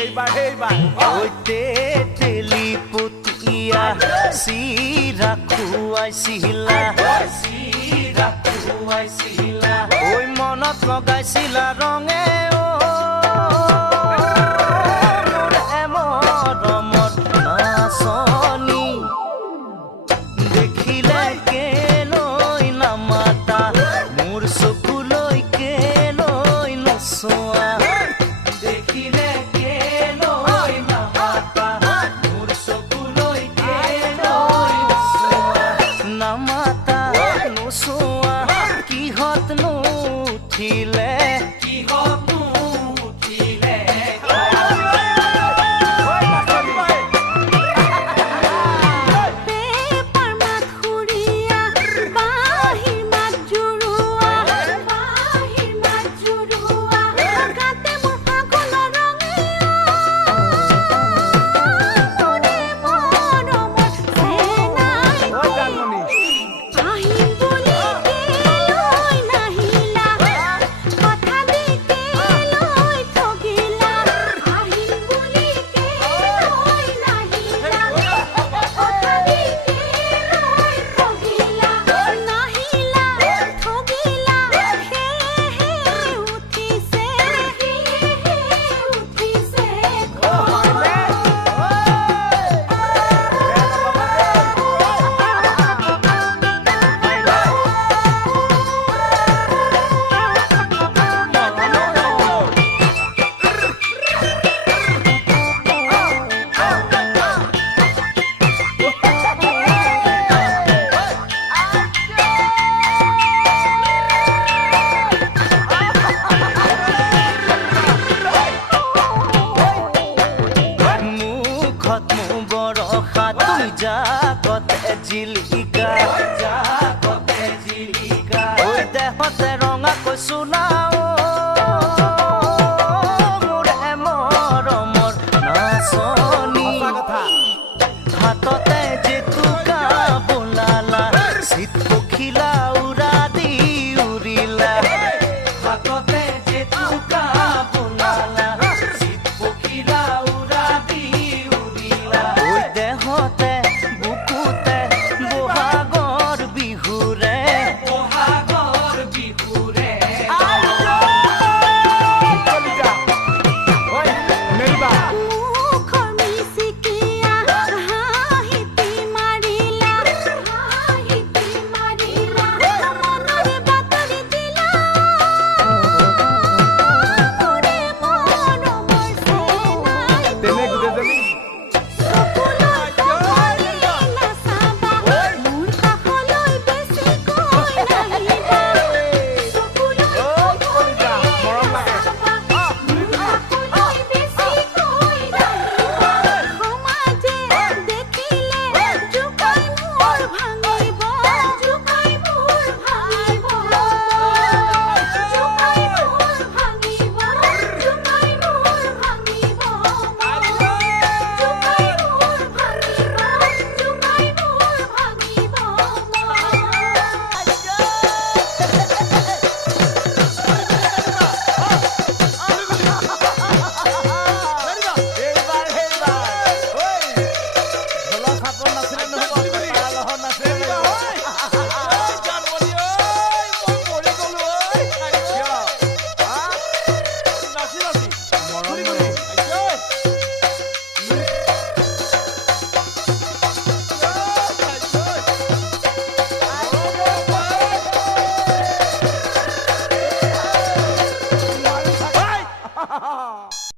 এইবাৰ ঐতে তেলিপতিয়া চিৰা খুৱাইছিলা ঐ মনত লগাইছিলা ৰঙে মৰমত নাচনি দেখিলে কেলৈ নামাতা মোৰ চকুলৈ কেলৈ নচোৱা দেখিলে কেলৈ নামাতা মোৰ চকুলৈ কেলৈ নচোৱা নামাতা নচোৱা কিহতনো উঠিলে জাগতে জিলিকা ঐ দেহতে ৰঙা কৈছোলা মোৰে মৰমৰ নাচনি হাততে জেতুকা বোলালা চিত পখিলা উৰা দি উৰিলা হাততে জেতুকা বোলালা চিত পখিলা উৰা দি উৰিলা ঐ দেহতে